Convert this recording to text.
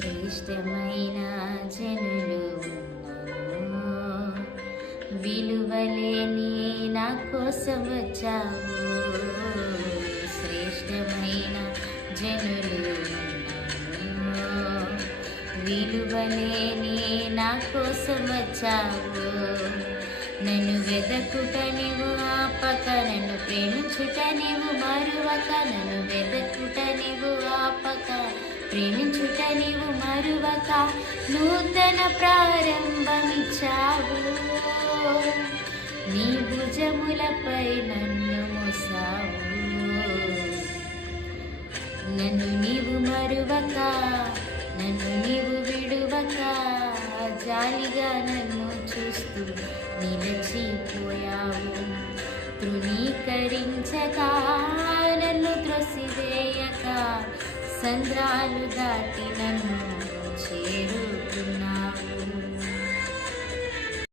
శ్రేష్టమైన జనులు ఉన్నను, విలువలేని నా కోసం వచ్చావు. శ్రేష్టమైన జనులు ఉన్నను, విలువలేని నా కోసం వచ్చావు. నన్ను వెదకుట నీవు ఆపక, నన్ను ప్రేమించుట నీవు మరువక. నన్ను వెదకుట నీవు ఆపక, ప్రేమించుట నీవు మరువక. నూతన ప్రారంభమిచ్చావు, నీ భుజములపై నన్ను మోసావు. నన్ను నీవు మరువక, నన్ను నీవు విడువక, జాలిగా నన్ను చూస్తూ నిలచిపోయావు. తృణీకరించక, నన్ను త్రొసివేయక, సంద్రాలు దాటి